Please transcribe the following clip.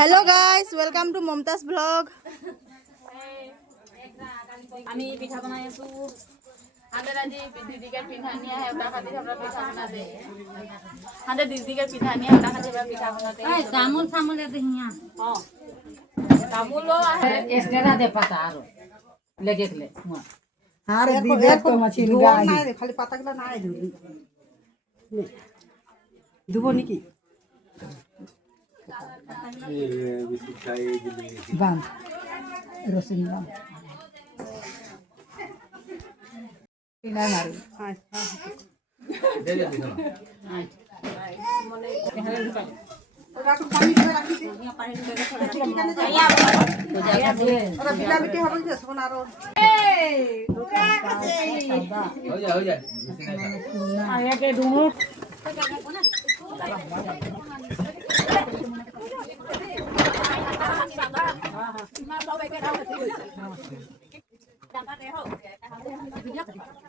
Hello guys, welcome to Momta's vlog. আমি পিঠা বনাই আছো হাতে আজি দিদিকে পিঠা নিয়া হে ওটা খাতি আমরা পিঠা বনাতে হাতে দিদিকে পিঠা নিয়া ওটা খাতি আমরা পিঠা বনাতে এই তামুল সামুল এতে হিয়া তামুলো আছে এস্টেরা দে পাতা আরো লেগে গেলে আরে দিবে তো মছিন গাই নাই খালি পাতাগুলো নাই ধুলি দুব নাকি বান রসিন বান না মারি রাখো পানি করে রাখি দে পানি করে ঠিকানে যাই ওরা বিটা বিটি হবে যে শোন আরো हो जा আয়া কে ডুমু Hãy subscribe cho kênh Ghiền Mì Gõ để không bỏ lỡ